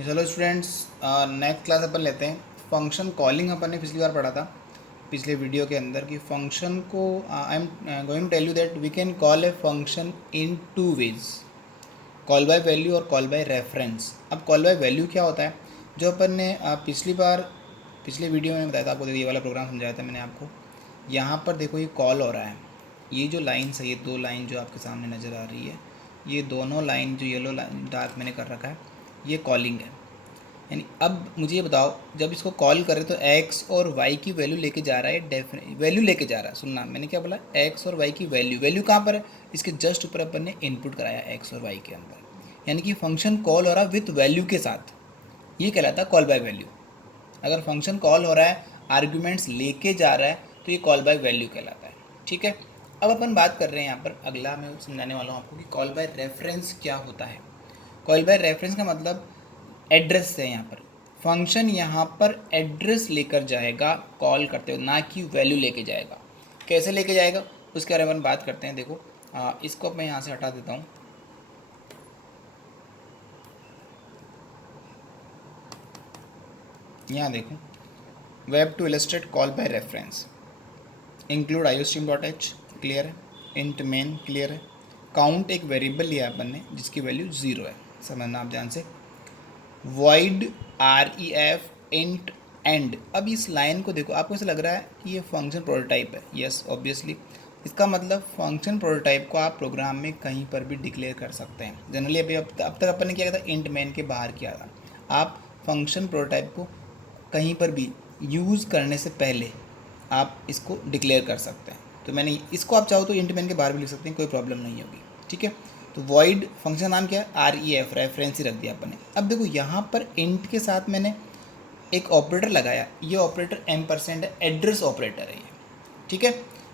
चलो students, next class अपन लेते हैं फंक्शन कॉलिंग। अपन ने पिछली बार पढ़ा था पिछले वीडियो के अंदर कि फंक्शन को I am going to tell you that we can call a function in two ways, call by value और कॉल बाय रेफरेंस। अब कॉल बाय वैल्यू क्या होता है, जो अपन ने पिछली बार पिछले वीडियो में बताया था आपको। देखो ये वाला प्रोग्राम समझाया था मैंने आपको। यहाँ पर देखो ये कॉल हो रहा है, ये जो लाइन्स है, ये दो लाइन जो आपके सामने नज़र आ रही है, ये दोनों लाइन जो येलो लाइन डार्क मैंने कर रखा है, ये कॉलिंग है। यानी अब मुझे ये बताओ, जब इसको कॉल करें तो एक्स और वाई की वैल्यू लेके जा रहा है, डेफिनेट वैल्यू लेके जा रहा है। सुनना, मैंने क्या बोला, एक्स और वाई की वैल्यू। वैल्यू कहाँ पर है, इसके जस्ट ऊपर अपन ने इनपुट कराया एक्स और वाई के अंदर। यानी कि फंक्शन कॉल हो रहा है विथ वैल्यू के साथ, ये कहलाता है कॉल बाय वैल्यू। अगर फंक्शन कॉल हो रहा है, आर्ग्यूमेंट्स लेके जा रहा है, तो ये कॉल बाय वैल्यू कहलाता है। ठीक है। अब अपन बात कर रहे हैं यहाँ पर, अगला मैं समझाने वाला हूँ आपको कि कॉल बाय रेफरेंस क्या होता है। कॉल बाय रेफरेंस का मतलब एड्रेस है। यहाँ पर फंक्शन यहाँ पर एड्रेस लेकर जाएगा कॉल करते हुए, ना कि वैल्यू लेके जाएगा। कैसे लेके जाएगा उसके बारे में अपन बात करते हैं। देखो इसको मैं यहाँ से हटा देता हूँ। यहाँ देखो, web two illustrate call by reference, include iostream.h clear है, इंट मेन क्लियर है, काउंट एक वेरिएबल लिया अपन ने जिसकी वैल्यू 0 है, समझना आप ध्यान से, void ref int end। अब इस लाइन को देखो, आपको ऐसा लग रहा है कि ये फंक्शन प्रोटोटाइप है। यस ऑब्वियसली, इसका मतलब फंक्शन प्रोटोटाइप को आप प्रोग्राम में कहीं पर भी डिक्लेयर कर सकते हैं। जनरली अभी अब तक अपन ने क्या किया था, इंट मेन के बाहर किया था। आप फंक्शन प्रोटोटाइप को कहीं पर भी यूज़ करने से पहले आप इसको डिक्लेयर कर सकते हैं। तो मैंने इसको, आप चाहो तो इंट मेन के बाहर भी लिख सकते हैं, कोई प्रॉब्लम नहीं होगी। ठीक है। तो वॉइड फंक्शन नाम क्या है, REF, रेफरेंस ही रख दिया अपन ने। अब देखो यहाँ पर इंट के साथ मैंने एक ऑपरेटर लगाया, ये ऑपरेटर M% है, एड्रेस ऑपरेटर है ये। ठीक है।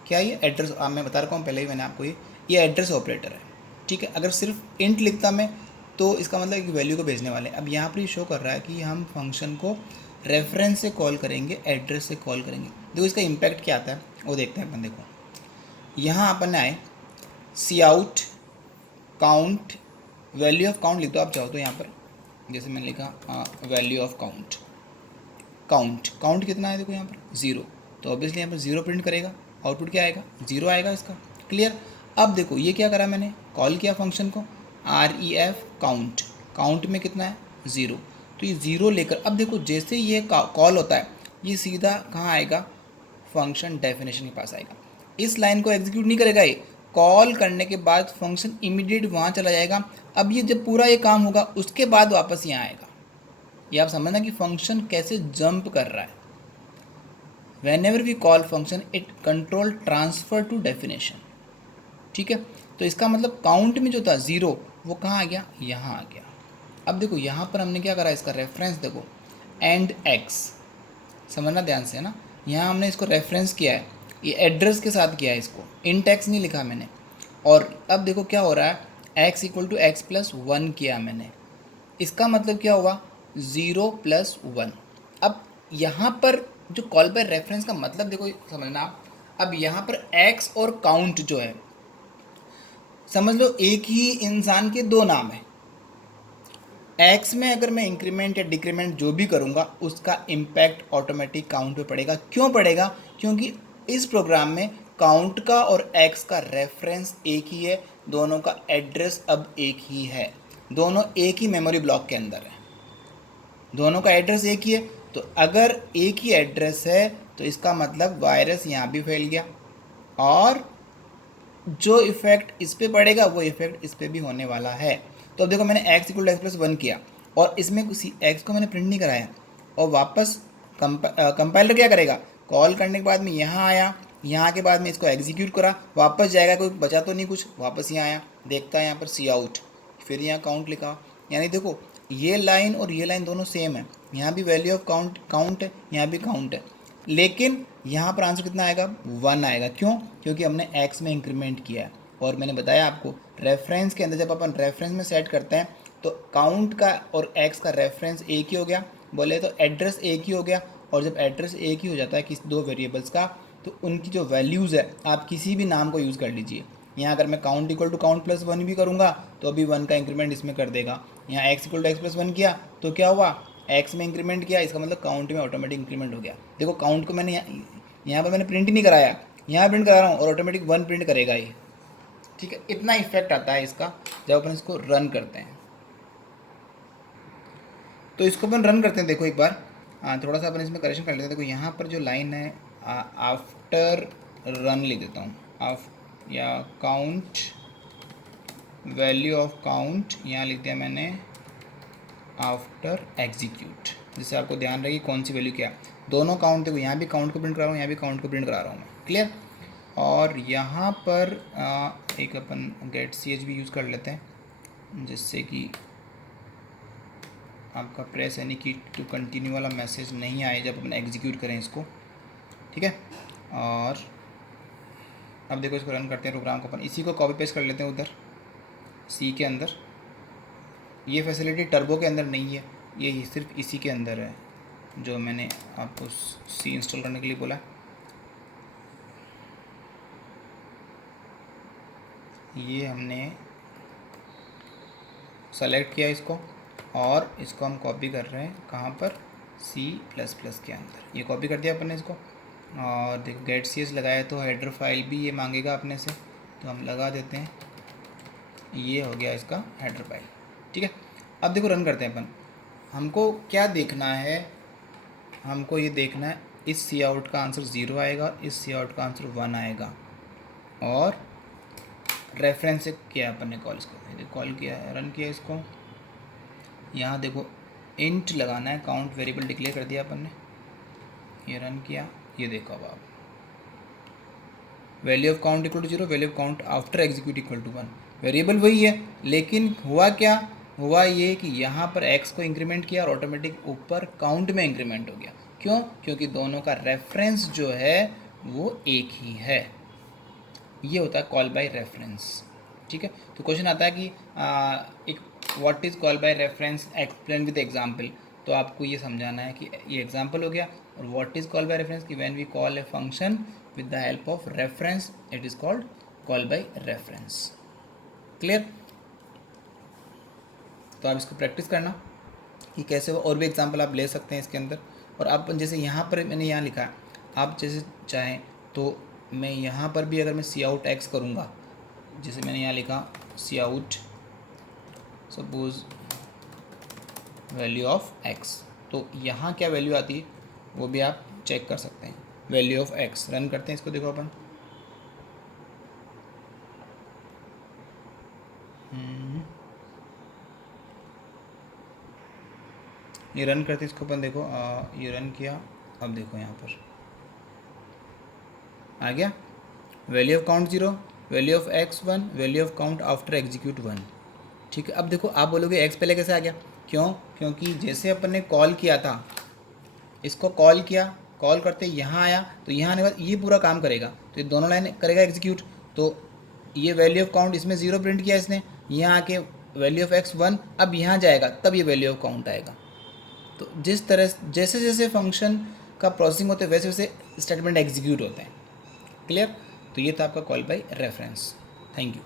क्या ये एड्रेस, मैं बता रहा हूँ पहले ही मैंने आपको, ये एड्रेस ऑपरेटर है। ठीक है। अगर सिर्फ इंट लिखता मैं तो इसका मतलब एक वैल्यू को भेजने वाले। अब यहाँ पर ये शो कर रहा है कि हम फंक्शन को रेफरेंस से कॉल करेंगे, एड्रेस से कॉल करेंगे। देखो इसका इम्पैक्ट क्या आता है वो देखते हैं अपन। देखो यहाँ अपन आए, cout count, value of count लिख दो आप चाहो तो। यहाँ पर जैसे मैंने लिखा वैल्यू ऑफ काउंट, काउंट कितना है देखो यहाँ पर 0, तो ऑब्वियसली यहाँ पर 0 प्रिंट करेगा। आउटपुट क्या आएगा, 0 आएगा इसका। क्लियर। अब देखो ये क्या करा, मैंने कॉल किया फंक्शन को, REF काउंट, काउंट में कितना है 0, तो ये 0 लेकर, अब देखो जैसे ये कॉल होता है ये सीधा कहाँ आएगा, फंक्शन डेफिनेशन के पास आएगा। इस लाइन को एग्जीक्यूट नहीं करेगा, ये कॉल करने के बाद फंक्शन इमीडिएट वहाँ चला जाएगा। अब ये जब पूरा ये काम होगा उसके बाद वापस यहाँ आएगा। ये आप समझना कि फंक्शन कैसे जंप कर रहा है। Whenever we call function it control transfer to definition। ठीक है। तो इसका मतलब काउंट में जो था 0 वो कहाँ आ गया, यहाँ आ गया। अब देखो यहाँ पर हमने क्या करा, इसका रेफरेंस देखो, एंड एक्स, समझना ध्यान से है ना। यहाँ हमने इसको रेफरेंस किया है, ये एड्रेस के साथ किया है, इसको इंट एक्स नहीं लिखा मैंने। और अब देखो क्या हो रहा है, x equal to x plus 1 किया मैंने। इसका मतलब क्या हुआ, 0 + 1। अब यहाँ पर जो कॉल बाय रेफरेंस का मतलब देखो समझना आप। अब यहाँ पर एक्स और काउंट जो है, समझ लो एक ही इंसान के दो नाम है। एक्स में अगर मैं इंक्रीमेंट या डिक्रीमेंट जो भी करूँगा उसका इम्पैक्ट ऑटोमेटिक काउंट पे पड़ेगा। क्यों पड़ेगा, क्योंकि इस प्रोग्राम में काउंट का और एक्स का रेफरेंस एक ही है, दोनों का एड्रेस अब एक ही है, दोनों एक ही मेमोरी ब्लॉक के अंदर है, दोनों का एड्रेस एक ही है। तो अगर एक ही एड्रेस है तो इसका मतलब वायरस यहाँ भी फैल गया, और जो इफेक्ट इस पर पड़ेगा वो इफेक्ट इस पर भी होने वाला है। तो अब देखो मैंने x = x+1 किया और इसमें उसी x को मैंने प्रिंट नहीं कराया, और वापस कंपाइलर क्या करेगा, कॉल करने के बाद में यहाँ आया, यहाँ के बाद में इसको एग्जीक्यूट करा, वापस जाएगा, कोई बचा तो नहीं कुछ, वापस यहाँ आया, देखता है यहाँ पर सी आउट, फिर यहाँ काउंट लिखा। यानी देखो ये लाइन और ये लाइन दोनों सेम है, यहाँ भी वैल्यू ऑफ काउंट है, यहाँ भी काउंट है, लेकिन यहाँ पर आंसर कितना आएगा, 1 आएगा। क्यों, क्योंकि हमने x में इंक्रीमेंट किया है। और मैंने बताया आपको रेफरेंस के अंदर जब अपन रेफरेंस में सेट करते हैं तो काउंट का और x का रेफरेंस एक ही हो गया, बोले तो एड्रेस एक ही हो गया। और जब एड्रेस एक ही हो जाता है किसी दो वेरिएबल्स का, तो उनकी जो वैल्यूज़ है, आप किसी भी नाम को यूज़ कर लीजिए, यहाँ अगर मैं count equal to count plus one भी करूँगा तो अभी वन का इंक्रीमेंट इसमें कर देगा। यहाँ x equal to x plus one किया तो क्या हुआ, एक्स में इंक्रीमेंट किया, इसका मतलब काउंट में ऑटोमेटिक इंक्रीमेंट हो गया। देखो काउंट को मैंने यहाँ पर मैंने प्रिंट ही नहीं कराया, यहाँ प्रिंट करा रहा हूँ और ऑटोमेटिक वन प्रिंट करेगा ये। ठीक है, इतना इफेक्ट आता है इसका जब अपन इसको रन करते हैं। तो इसको अपन रन करते हैं, देखो एक बार थोड़ा सा अपन इसमें करेक्शन कर लेते हैं। देखो यहाँ पर जो लाइन है आफ्टर रन लिख देता हूँ, या काउंट वैल्यू ऑफ काउंट यहाँ लिख दिया मैंने आफ्टर एग्जीक्यूट, जिससे आपको ध्यान रहे कौन सी वैल्यू क्या। दोनों काउंट देखो, यहाँ भी काउंट को प्रिंट करा रहा हूँ, यहाँ भी काउंट को प्रिंट करा रहा हूँ मैं, क्लियर। और यहाँ पर एक अपन गेट ch भी यूज़ कर लेते हैं, जिससे कि आपका प्रेस यानी कि टू कंटिन्यू वाला मैसेज नहीं आए जब अपन एग्जीक्यूट करें इसको। ठीक है, और अब देखो इसको रन करते हैं प्रोग्राम को अपन, इसी को कॉपी पेस्ट कर लेते हैं उधर सी के अंदर। ये फैसिलिटी टर्बो के अंदर नहीं है, ये सिर्फ इसी के अंदर है जो मैंने आपको सी इंस्टॉल करने के लिए बोला। ये हमने सेलेक्ट किया इसको और इसको हम कॉपी कर रहे हैं कहाँ पर, C++ के अंदर। ये कॉपी कर दिया अपन ने इसको, और देखो गेट cs लगाया तो हेडर फाइल भी ये मांगेगा अपने से, तो हम लगा देते हैं। ये हो गया इसका हेडर फाइल। ठीक है, अब देखो रन करते हैं अपन। हमको क्या देखना है, हमको ये देखना है इस सी आउट का आंसर 0 आएगा, इस सी आउट का आंसर 1 आएगा। और रेफरेंस से किया अपन ने कॉल, इसको कॉल किया है, रन किया इसको। यहाँ देखो इंट लगाना है, काउंट वेरिएबल डिक्लेयर कर दिया अपन ने, ये रन किया। ये देखो अब आप value of count equal to 0, value of count after execute equal to 1। Variable वही है, लेकिन हुआ क्या, हुआ ये कि यहाँ पर x को इंक्रीमेंट किया और ऑटोमेटिक ऊपर काउंट में इंक्रीमेंट हो गया। क्यों, क्योंकि दोनों का रेफरेंस जो है वो एक ही है। ये होता है कॉल बाय रेफरेंस। ठीक है, तो क्वेश्चन आता है कि एक what is call by reference explain with example. तो आपको ये समझाना है कि ये एग्जांपल हो गया, और what is call by reference कि when we call a function with the help of reference it is called call by reference. Clear. तो आप इसको प्रैक्टिस करना कि कैसे हो, और भी एग्जांपल आप ले सकते हैं इसके अंदर। और आप जैसे यहाँ पर मैंने यहाँ लिखा है, आप जैसे चाहें तो मैं यहाँ पर भी अगर मैं सी आउट एक्स करूँगा, जैसे मैंने यहाँ लिखा cout suppose value of x, तो यहाँ क्या वैल्यू आती है वो भी आप चेक कर सकते हैं। वैल्यू ऑफ एक्स रन करते हैं इसको, देखो अपन ये रन करते हैं इसको अपन, देखो ये रन किया। अब देखो यहाँ पर आ गया value of count 0, value of x 1, value of count after execute 1। ठीक है, अब देखो आप बोलोगे एक्स पहले कैसे आ गया, क्यों, क्योंकि जैसे अपन ने कॉल किया था, इसको कॉल किया, कॉल करते यहाँ आया, तो यहाँ आने के बाद ये पूरा काम करेगा, तो ये दोनों लाइन करेगा एग्जीक्यूट। तो ये वैल्यू ऑफ काउंट इसमें 0 प्रिंट किया इसने, यहाँ आके वैल्यू ऑफ एक्स 1, अब यहाँ जाएगा तब ये वैल्यू ऑफ काउंट आएगा। तो जिस तरह जैसे जैसे फंक्शन का प्रोसेसिंग होते हैं वैसे वैसे स्टेटमेंट एग्जीक्यूट होते हैं। क्लियर। तो ये था आपका call by reference. Thank you.